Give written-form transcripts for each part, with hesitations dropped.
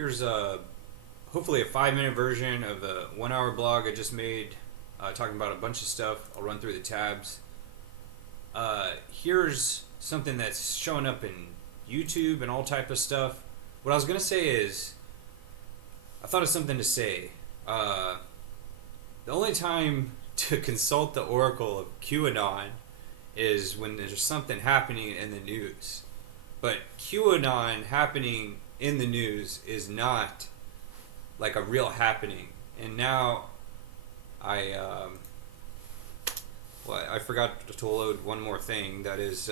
Here's hopefully a 5-minute version of a 1 hour blog I just made, talking about a bunch of stuff. I'll run through the tabs. Here's something that's showing up in YouTube and all type of stuff. What I was gonna say is, I thought of something to say. The only time to consult the oracle of QAnon is when there's something happening in the news. But QAnon happening in the news is not like a real happening. And now I I forgot to load one more thing. That is,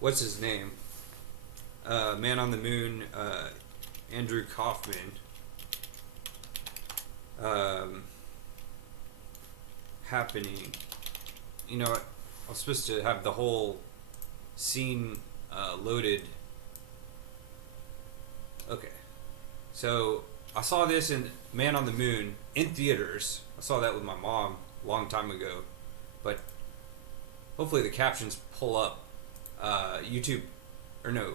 what's his name? Man on the Moon, Andrew Kaufman. Happening. You know, I was supposed to have the whole scene loaded. Okay. So I saw this in Man on the Moon in theaters. I saw that with my mom a long time ago. But hopefully the captions pull up. YouTube, or no,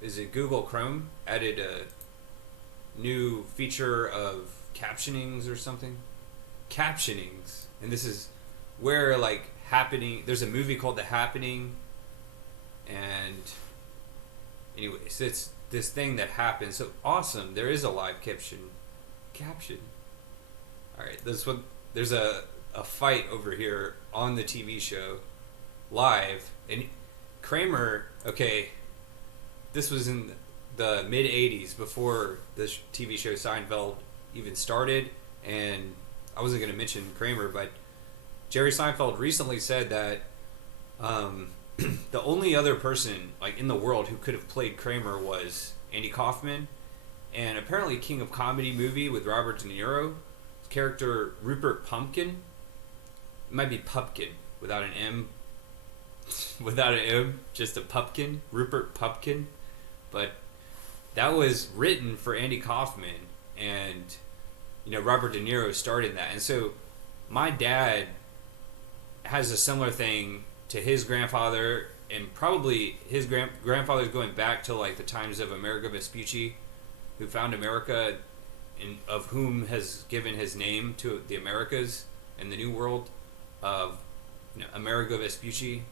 is it Google Chrome added a new feature of captionings or something? Captionings. And this is where, like, happening, there's a movie called The Happening. And anyways, it's this thing that happens. So awesome. There is a live caption. All right. There's a fight over here on the TV show live, and Kramer. Okay, this was in the mid '80s before the TV show Seinfeld even started, and I wasn't going to mention Kramer, but Jerry Seinfeld recently said that the only other person like in the world who could have played Kramer was Andy Kaufman, and apparently King of Comedy movie with Robert De Niro, his character Rupert Pumpkin. It might be Pupkin without an M. Without an M, just a Pupkin, Rupert Pupkin. But that was written for Andy Kaufman, and Robert De Niro starred in that. And so my dad has a similar thing to his grandfather, and probably his grandfather's going back to like the times of Amerigo Vespucci, who found America, and of whom has given his name to the Americas and the New World of Amerigo Vespucci.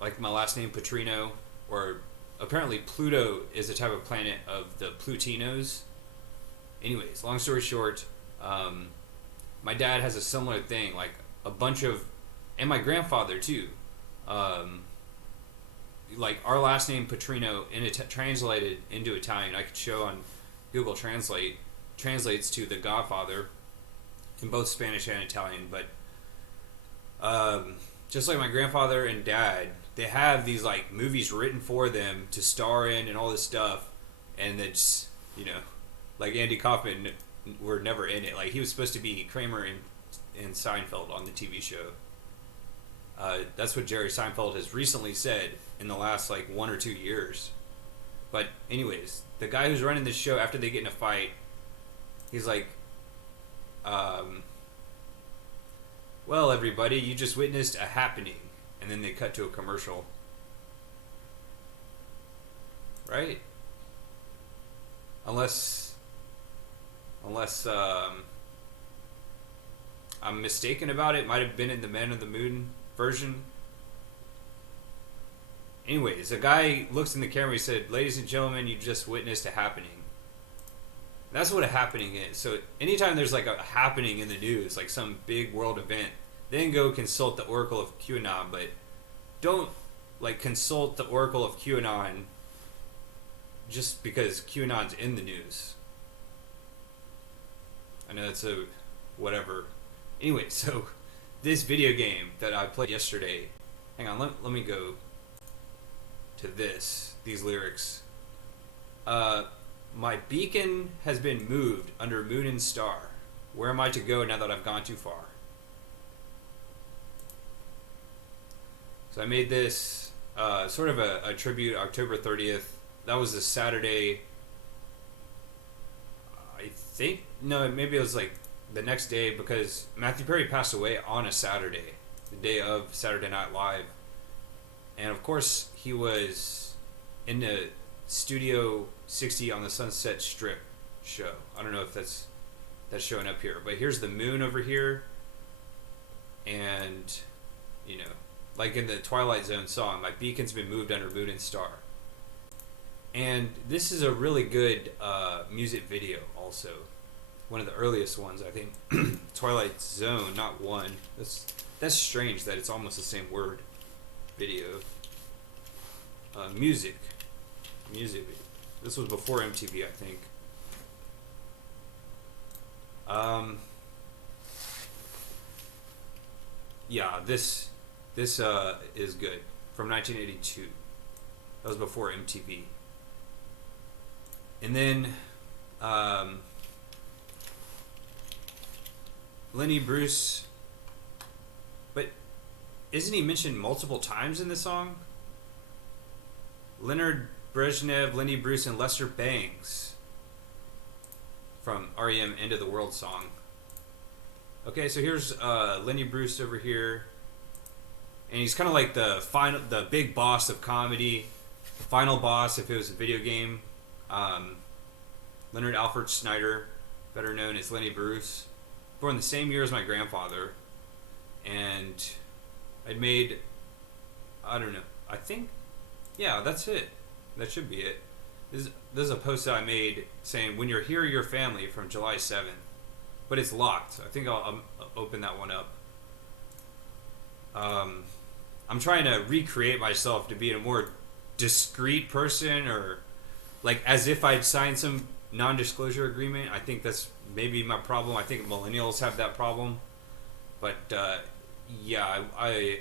Like my last name Petrino, or apparently Pluto is a type of planet of the Plutinos. Anyways, long story short, my dad has a similar thing, like a bunch of, and my grandfather too. Like our last name Petrino, translated into Italian, I could show on Google Translate, translates to the Godfather in both Spanish and Italian. But just like my grandfather and dad, they have these like movies written for them to star in and all this stuff, and it's like Andy Kaufman were never in it. Like he was supposed to be Kramer in Seinfeld on the TV show. That's what Jerry Seinfeld has recently said in the last like 1 or 2 years. But anyways, the guy who's running this show, after they get in a fight, he's like, well, everybody, you just witnessed a happening. And then they cut to a commercial. Right? Unless I'm mistaken about it. Might have been in the Man on the Moon version. Anyways, a guy looks in the camera. He said, "Ladies and gentlemen, you just witnessed a happening." That's what a happening is. So anytime there's like a happening in the news, like some big world event, then go consult the oracle of QAnon. But don't like consult the oracle of QAnon just because QAnon's in the news. I know that's a whatever. Anyway, so this video game that I played yesterday. Hang on, let me go to these lyrics. My beacon has been moved under moon and star. Where am I to go now that I've gone too far? So I made this sort of a tribute, October 30th. That was a Saturday. I think, no, maybe it was like the next day, because Matthew Perry passed away on a Saturday, the day of Saturday Night Live. And of course, he was into Studio 60 on the Sunset Strip show. I don't know if that's showing up here, but here's the moon over here, and you know, like in the Twilight Zone song, my beacon's been moved under moon and star. And this is a really good music video also. One of the earliest ones, I think. Twilight Zone, not one. That's strange that it's almost the same word. Video. Music. This was before MTV, I think. Yeah, this is good. From 1982. That was before MTV. And then Lenny Bruce, but isn't he mentioned multiple times in the song? Leonard Brezhnev, Lenny Bruce, and Lester Bangs from REM End of the World song. Okay, so here's Lenny Bruce over here, and he's kind of like the big boss of comedy, final boss if it was a video game. Leonard Alfred Snyder, better known as Lenny Bruce, born the same year as my grandfather, and I'd made, I don't know, I think, yeah, that's it. That should be it. This is a post that I made saying, when you're here, your family, from July 7th. But it's locked. I think I'll open that one up. I'm trying to recreate myself to be a more discreet person, or like as if I'd signed some non-disclosure agreement. I think that's maybe my problem. I think millennials have that problem. But yeah, I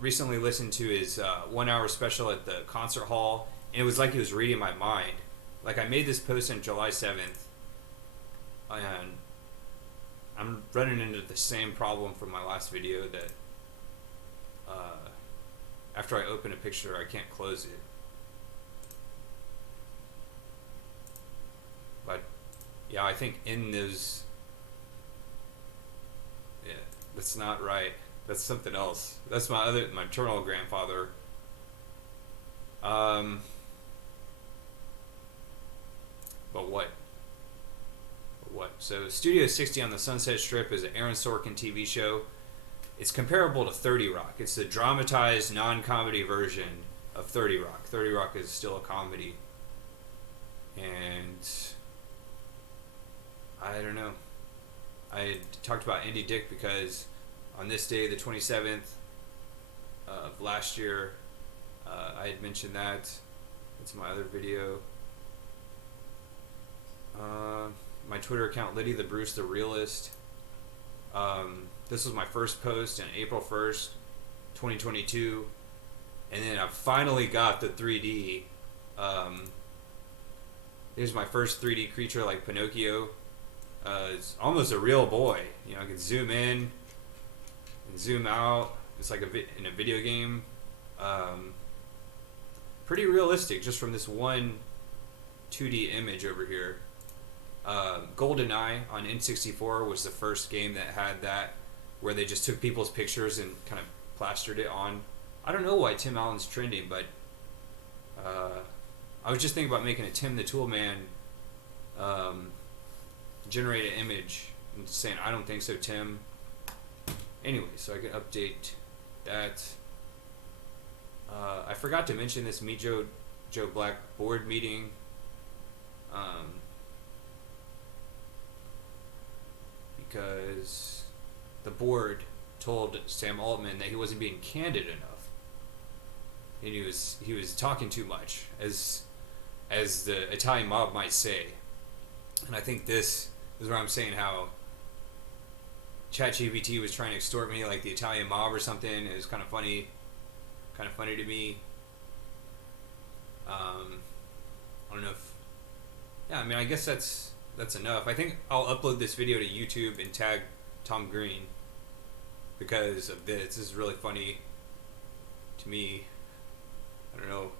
recently listened to his 1 hour special at the concert hall, and it was like he was reading my mind. Like, I made this post on July 7th, and I'm running into the same problem from my last video that after I open a picture, I can't close it. But yeah, I think in those, yeah, that's not right. That's something else. That's my maternal grandfather. But what? So Studio 60 on the Sunset Strip is an Aaron Sorkin TV show. It's comparable to 30 Rock. It's the dramatized, non-comedy version of 30 Rock. 30 Rock is still a comedy. And I don't know. I talked about Andy Dick because on this day, the 27th of last year, I had mentioned that. That's my other video. My Twitter account, Liddy the Bruce the Realist. This was my first post on April 1st, 2022. And then I finally got the 3D. Here's my first 3D creature like Pinocchio. It's almost a real boy. You know, I can zoom in and zoom out. It's like in a video game. Pretty realistic just from this one 2D image over here. GoldenEye on N64 was the first game that had that, where they just took people's pictures and kind of plastered it on. I don't know why Tim Allen's trending, but I was just thinking about making a Tim the Tool Man generate an image and saying, I don't think so, Tim. Anyway, so I can update that. I forgot to mention this Meet Joe Black board meeting. Because the board told Sam Altman that he wasn't being candid enough, and he was talking too much, as the Italian mob might say. And I think this is where I'm saying how ChatGPT was trying to extort me like the Italian mob or something. It was kind of funny to me. I don't know if, yeah, I mean, I guess that's enough. I think I'll upload this video to YouTube and tag Tom Green because of this. This is really funny to me. I don't know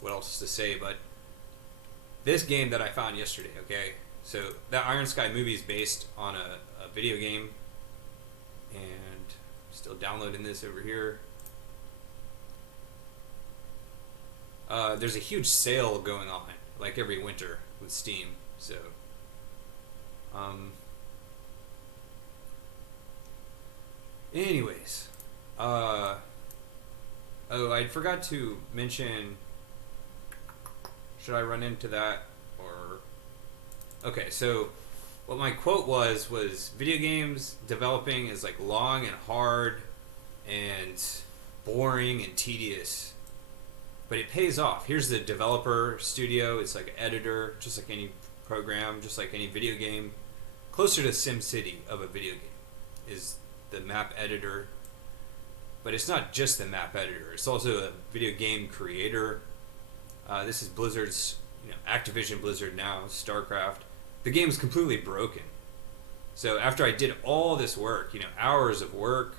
what else to say, but this game that I found yesterday, okay? So that Iron Sky movie is based on a video game, and still downloading this over here. there's a huge sale going on, like every winter with Steam. So, um, anyways, uh, oh, I forgot to mention. Should I run into that or? Okay, so what my quote was video games developing is like long and hard and boring and tedious, but it pays off. Here's the developer studio. It's like an editor, just like any program, just like any video game. Closer to SimCity of a video game is the map editor, but it's not just the map editor. It's also a video game creator. This is Blizzard's, Activision Blizzard now, StarCraft. The game is completely broken. So after I did all this work, hours of work,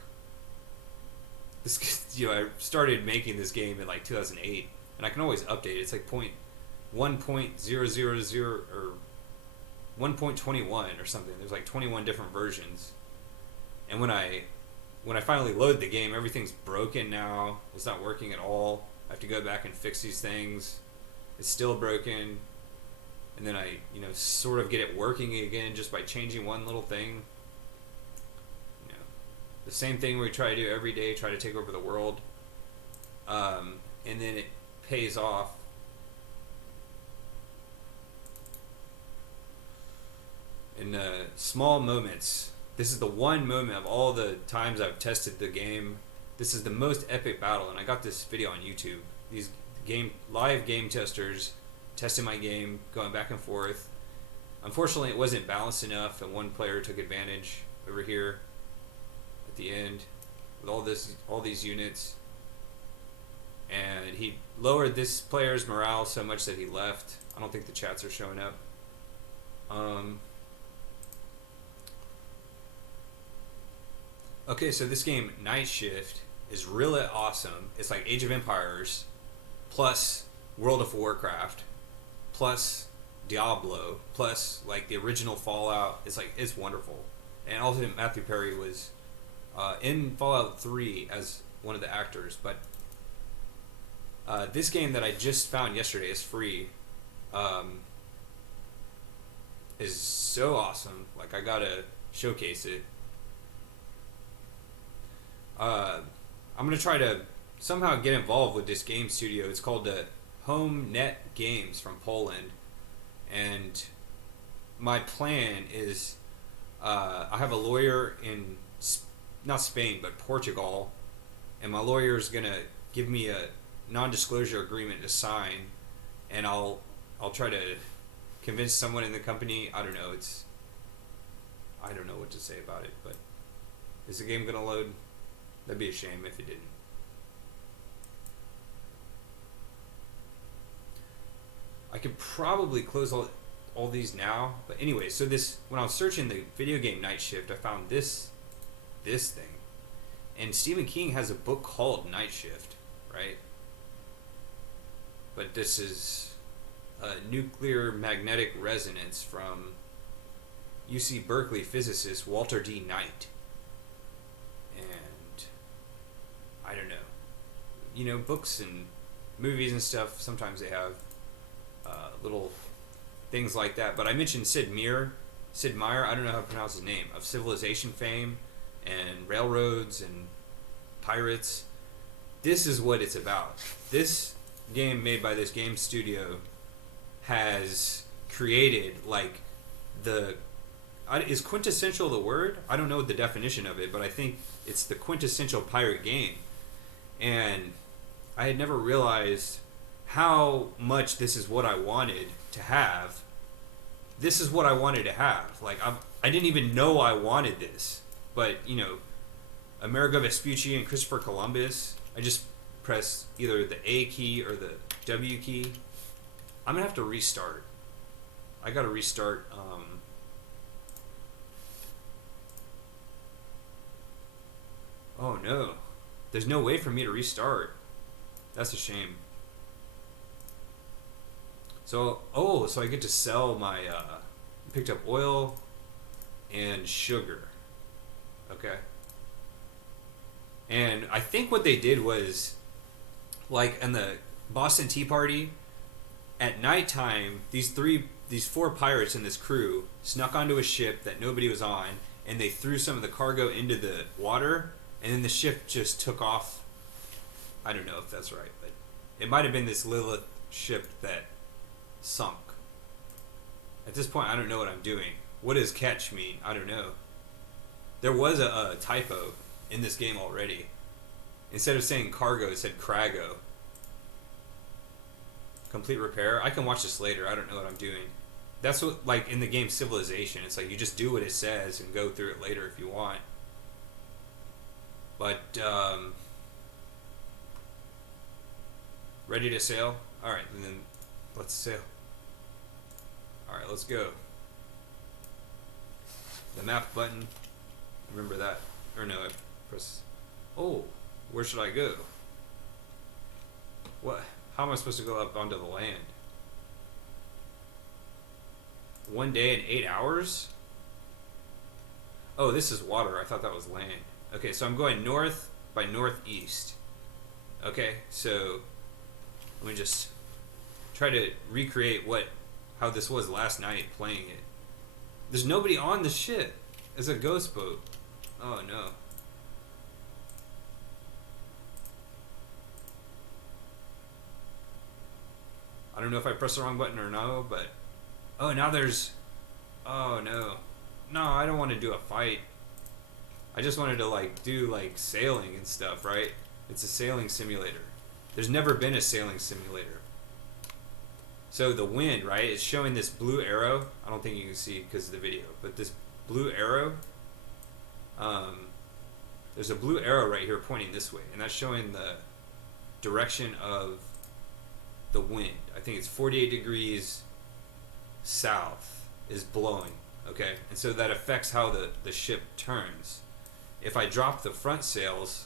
I started making this game in like 2008, and I can always update it. It's like 1.000 or 1.21 or something. There's like 21 different versions. And when I finally load the game, everything's broken now. It's not working at all. I have to go back and fix these things. It's still broken. And then I, sort of get it working again just by changing one little thing. The same thing we try to do every day, try to take over the world. And then it pays off. In small moments. This is the one moment of all the times I've tested the game. This is the most epic battle, and I got this video on YouTube. These live game testers testing my game, going back and forth. Unfortunately, it wasn't balanced enough, and one player took advantage over here at the end with all these units, and he lowered this player's morale so much that he left. I don't think the chats are showing up. Okay, so this game, Night Shift, is really awesome. It's like Age of Empires, plus World of Warcraft, plus Diablo, plus like the original Fallout. It's wonderful. And also Matthew Perry was in Fallout 3 as one of the actors. But this game that I just found yesterday is free. Is so awesome. Like, I gotta showcase it. I'm gonna try to somehow get involved with this game studio. It's called the Home Net Games from Poland, and my plan is I have a lawyer in not Spain but Portugal, and my lawyer is gonna give me a non-disclosure agreement to sign, and I'll try to convince someone in the company. I don't know what to say about it, but is the game gonna load? That'd be a shame if it didn't. I could probably close all these now, but anyway, so when I was searching the video game Night Shift, I found this thing, and Stephen King has a book called Night Shift, right? But this is a nuclear magnetic resonance from UC Berkeley physicist Walter D. Knight. And I don't know. Books and movies and stuff, sometimes they have little things like that. But I mentioned Sid Meier, I don't know how to pronounce his name, of Civilization fame and railroads and pirates. This is what it's about. This game made by this game studio has created like is quintessential the word? I don't know the definition of it, but I think it's the quintessential pirate game. And I had never realized how much this is what I wanted to have. This is what I wanted to have. Like, I didn't even know I wanted this. But, Amerigo Vespucci and Christopher Columbus, I just pressed either the A key or the W key. I'm going to have to restart. I got to restart. Oh, no. There's no way for me to restart. That's a shame. So I get to sell my, picked up oil and sugar. Okay. And I think what they did was, like, in the Boston Tea Party. At nighttime, these four pirates in this crew snuck onto a ship that nobody was on, and they threw some of the cargo into the water, and then the ship just took off. I don't know if that's right, but it might have been this Lilith ship that sunk. At this point, I don't know what I'm doing. What does catch mean? I don't know. There was a typo in this game already. Instead of saying cargo, it said Krago. Complete repair. I can watch this later. I don't know what I'm doing. That's what, like, in the game Civilization, it's like you just do what it says and go through it later if you want. But, ready to sail? Alright, and then let's sail. Alright, let's go. The map button. Remember that. Or no, I press... Oh, where should I go? What? How am I supposed to go up onto the land? 1 day and 8 hours? Oh, this is water. I thought that was land. Okay, so I'm going north by northeast. Okay, so let me just try to recreate how this was last night playing it. There's nobody on the ship. It's a ghost boat. Oh no. I don't know if I pressed the wrong button or no, but... Oh, now there's... Oh, no. No, I don't want to do a fight. I just wanted to, like, do, like, sailing and stuff, right? It's a sailing simulator. There's never been a sailing simulator. So the wind, right? It's showing this blue arrow. I don't think you can see because of the video, but this blue arrow... there's a blue arrow right here pointing this way, and that's showing the direction of the wind. I think it's 48 degrees south is blowing, okay? And so that affects how the ship turns. If I drop the front sails,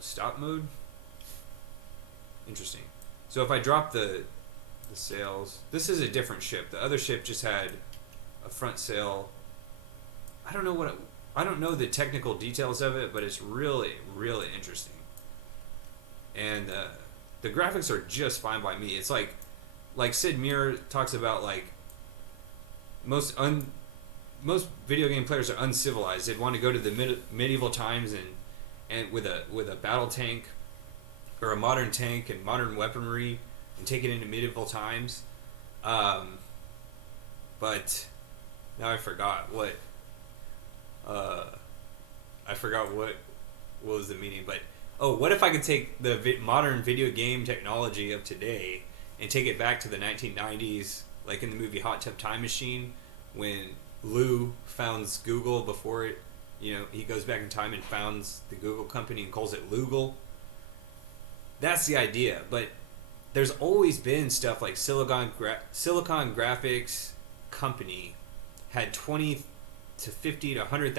stop mode? Interesting. So if I drop the sails, this is a different ship. The other ship just had a front sail. I don't know the technical details of it, but it's really, really interesting. And the graphics are just fine by me. It's like Sid Meier talks about, like, most video game players are uncivilized. They'd want to go to the medieval times and with a battle tank or a modern tank and modern weaponry and take it into medieval times. But now I forgot what. What was the meaning, but what if I could take the modern video game technology of today and take it back to the 1990s, like in the movie Hot Tub Time Machine, when Lou founds Google before it, he goes back in time and founds the Google company and calls it Loogle. That's the idea, but there's always been stuff like Silicon Graphics Company had 20 to 50 to $100,000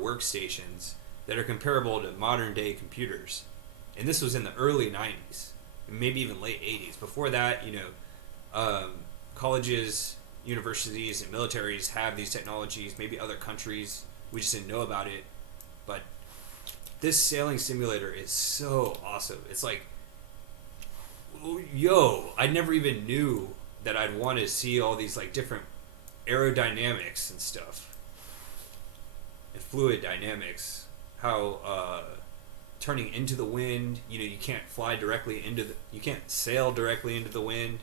workstations that are comparable to modern day computers, and this was in the early 90s, maybe even late 80s. Before that, colleges, universities, and militaries have these technologies. Maybe other countries, we just didn't know about it. But this sailing simulator is so awesome. It's like, I never even knew that I'd want to see all these, like, different aerodynamics and stuff. Fluid dynamics, how turning into the wind, you can't fly directly you can't sail directly into the wind,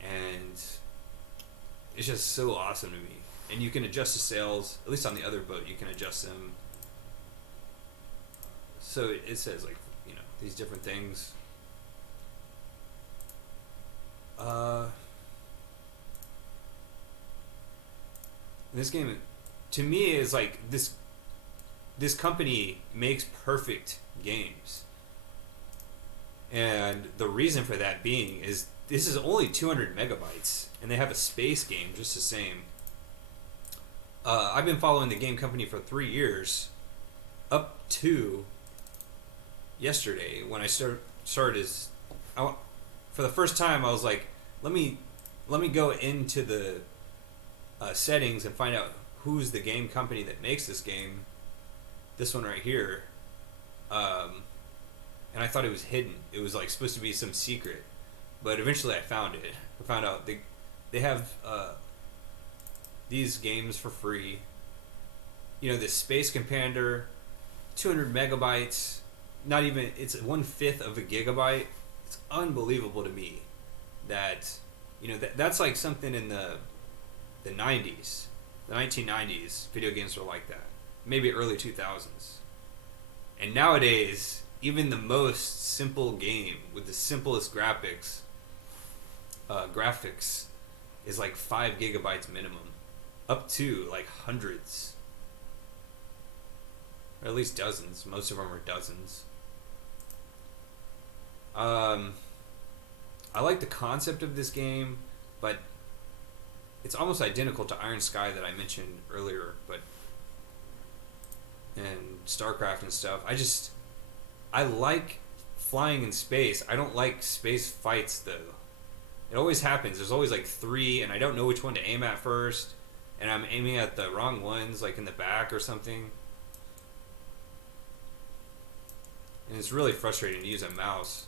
and it's just so awesome to me. And you can adjust the sails, at least on the other boat you can adjust them. So it says, like, these different things. This game, to me, is like this company makes perfect games, and the reason for that being is this is only 200 megabytes, and they have a space game just the same. I've been following the game company for 3 years, up to yesterday when I started. For the first time, I was like, let me go into settings and find out who's the game company that makes this game. This one right here, and I thought it was hidden. It was like supposed to be some secret, but eventually I found it. I found out they have these games for free. You know, this Space Compander, 200 megabytes. Not even, it's 1/5 of a gigabyte. It's unbelievable to me that, you know, that's like something in the 90s, the 1990s. Video games were like that, maybe early 2000s. And nowadays, even the most simple game with the simplest graphics is like 5 gigabytes minimum, up to like hundreds, or at least dozens. Most of them are dozens. I like the concept of this game, but it's almost identical to Iron Sky that I mentioned earlier, and StarCraft and stuff. I like flying in space. I don't like space fights though. It always happens. There's always like 3, and I don't know which one to aim at first, and I'm aiming at the wrong ones, like in the back or something. And it's really frustrating to use a mouse.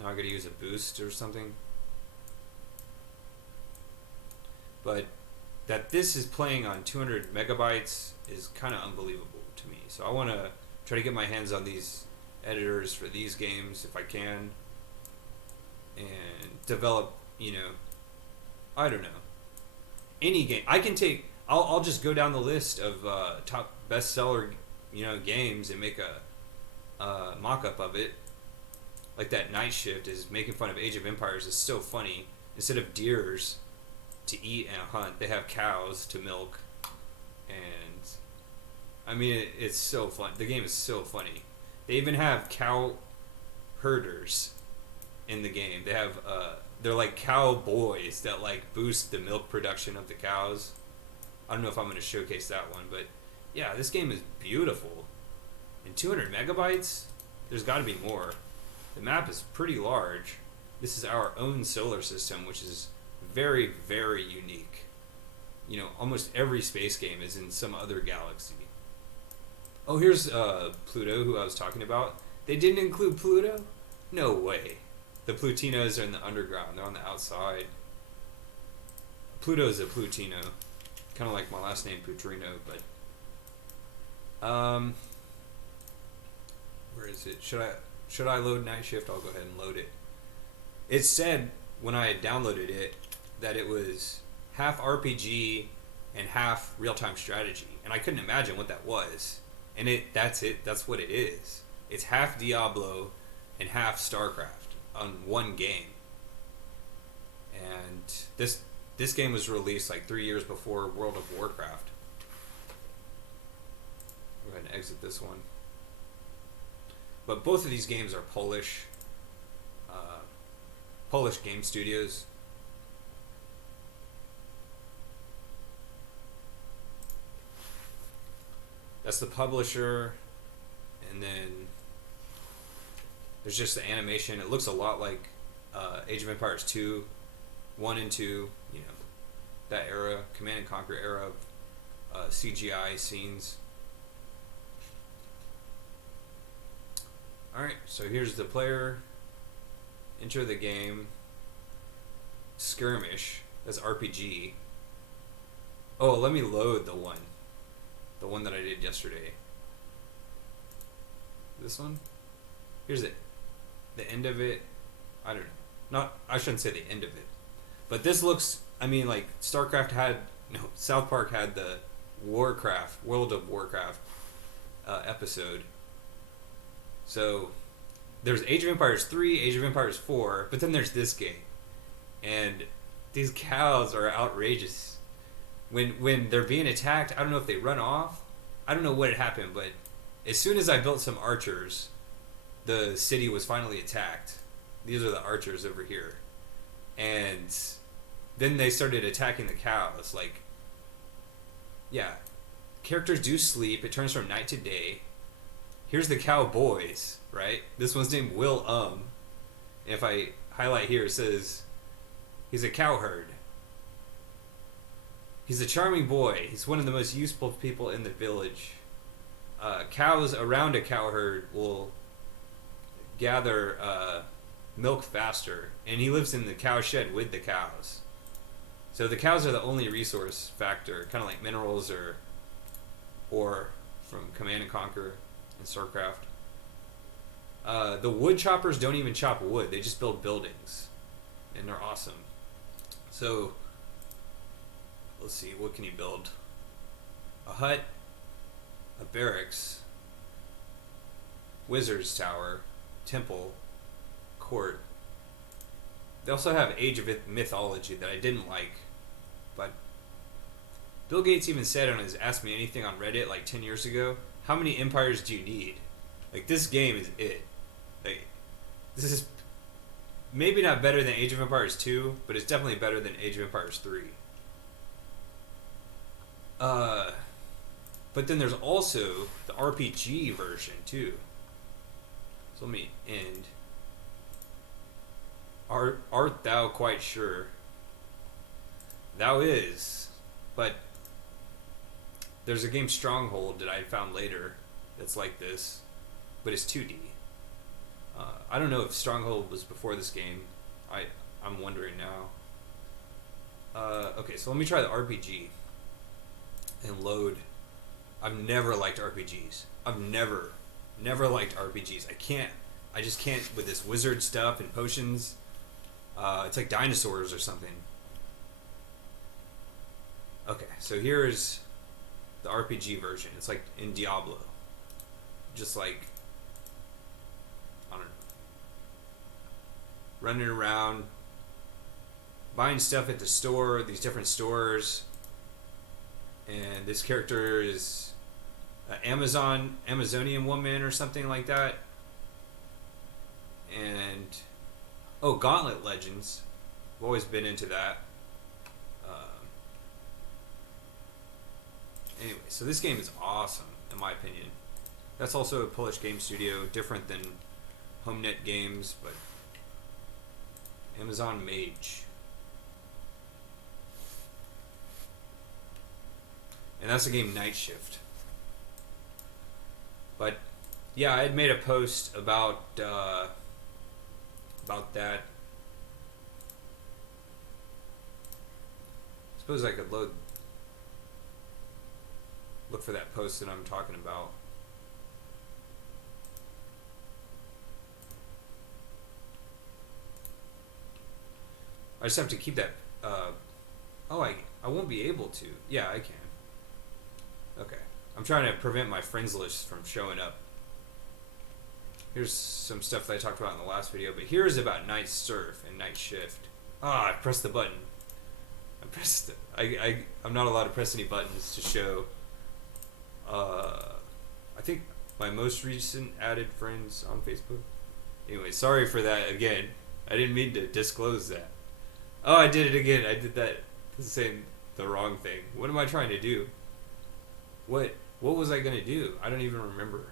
Now I gotta use a boost or something. But that this is playing on 200 megabytes is kind of unbelievable to me. So I want to try to get my hands on these editors for these games if I can, and develop, you know, I don't know, any game. I can take, I'll just go down the list of top bestseller, you know, games and make a mock-up of it. Like that Night Shift is making fun of Age of Empires is so funny. Instead of deers to eat and hunt, they have cows to milk. And I mean, it's so fun. The game is so funny. They even have cow herders in the game. They have they're like cowboys that like boost the milk production of the cows. I don't know if I'm going to showcase that one, but yeah, this game is beautiful. And 200 megabytes? There's got to be more. The map is pretty large. This is our own solar system, which is very, very unique. You know, almost every space game is in some other galaxy. Oh, here's Pluto, who I was talking about. They didn't include Pluto? No way. The Plutinos are in the underground. They're on the outside. Pluto's a Plutino. Kind of like my last name, Putrino, but... where is it? Should I load Night Shift? I'll go ahead and load it. It said when I had downloaded it that it was half RPG and half real-time strategy, and I couldn't imagine what that was. And that's it. That's what it is. It's half Diablo and half StarCraft on one game. And this game was released like 3 years before World of Warcraft. Go ahead and exit this one. But both of these games are Polish game studios. That's the publisher, and then there's just the animation. It looks a lot like Age of Empires 2, 1 and 2, you know, that era, Command and Conquer era of CGI scenes. Alright, so here's the player. Enter the game. Skirmish. That's RPG. Oh, let me load the one. The one that I did yesterday. This one? Here's it. The end of it. I don't know. I shouldn't say the end of it. But this looks, I mean, like, StarCraft had, no, South Park had the Warcraft, World of Warcraft episode. So, there's Age of Empires 3, Age of Empires 4, but then there's this game. And these cows are outrageous. When they're being attacked, I don't know if they run off. I don't know what had happened, but as soon as I built some archers, the city was finally attacked. These are the archers over here. And then they started attacking the cows. Like, yeah, characters do sleep. It turns from night to day. Here's the cowboys, right? This one's named Will. And if I highlight here, it says he's a cowherd. He's a charming boy. He's one of the most useful people in the village. Cows around a cow herd will gather milk faster, and he lives in the cow shed with the cows. So the cows are the only resource factor, kind of like minerals or from Command and Conquer and StarCraft. The wood choppers don't even chop wood; they just build buildings, and they're awesome. So let's see, what can you build? A hut, a barracks, wizard's tower, temple, court. They also have Age of Mythology that I didn't like, but Bill Gates even said on his Ask Me Anything on Reddit like 10 years ago, how many empires do you need? Like, this game is it. Like, this is maybe not better than Age of Empires 2, but it's definitely better than Age of Empires 3. But then there's also the RPG version too. So let me end. Art thou quite sure? Thou is. But there's a game Stronghold that I found later that's like this, but it's 2D. I don't know if Stronghold was before this game. I'm wondering now. Okay, so let me try the RPG and load. I've never liked RPGs. I've never liked RPGs. I just can't with this wizard stuff and potions. It's like dinosaurs or something. Okay, so here's the RPG version. It's like in Diablo. Just like, I don't know, running around, buying stuff at the store, these different stores. And this character is an Amazonian woman or something like that. And Gauntlet Legends. I've always been into that. Anyway, so this game is awesome in my opinion. That's also a Polish game studio, different than HomeNet Games, but Amazon Mage. And that's the game Night Shift. But yeah, I had made a post about that. Suppose I could look for that post that I'm talking about. I just have to keep that. I won't be able to. Yeah, I can. Okay. I'm trying to prevent my friends list from showing up. Here's some stuff that I talked about in the last video, but here's about Night Surf and Night Shift. I pressed the button. I'm not allowed to press any buttons to show. I think my most recent added friends on Facebook. Anyway, sorry for that again. I didn't mean to disclose that. Oh, I did it again. I did that. The wrong thing. What am I trying to do? What was I gonna do? I don't even remember.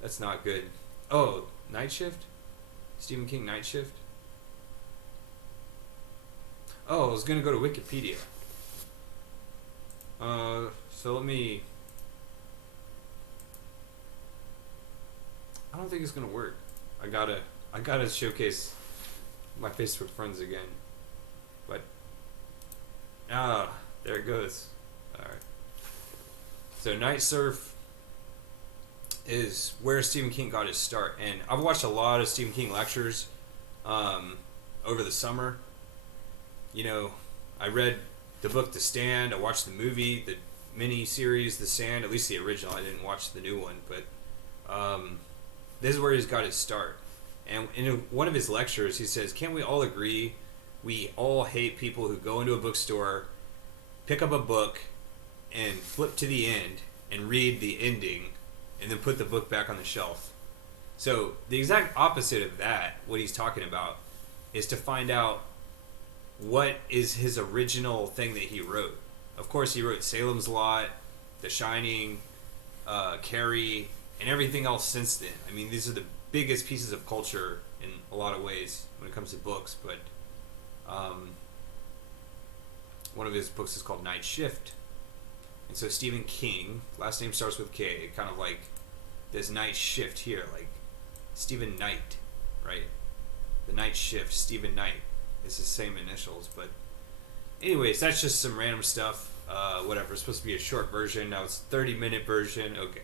That's not good. Oh, Night Shift? Stephen King Night Shift? Oh, I was gonna go to Wikipedia. So let me. I don't think it's gonna work. I gotta showcase my Facebook friends again. But there it goes. Alright. So Night Surf is where Stephen King got his start, and I've watched a lot of Stephen King lectures over the summer. You know, I read the book The Stand, I watched the movie, the mini-series The Stand, at least the original. I didn't watch the new one, but this is where he's got his start. And in one of his lectures, he says, can't we all agree we all hate people who go into a bookstore, pick up a book, and flip to the end, and read the ending, and then put the book back on the shelf? So the exact opposite of that, what he's talking about, is to find out what is his original thing that he wrote. Of course, he wrote Salem's Lot, The Shining, Carrie, and everything else since then. I mean, these are the biggest pieces of culture in a lot of ways when it comes to books, but one of his books is called Night Shift. And so Stephen King, last name starts with K, kind of like this Night Shift here, like Stephen Knight, right? The Night Shift, Stephen Knight. It's the same initials, but anyways, that's just some random stuff. Whatever. It's supposed to be a short version. Now it's a 30-minute version. Okay.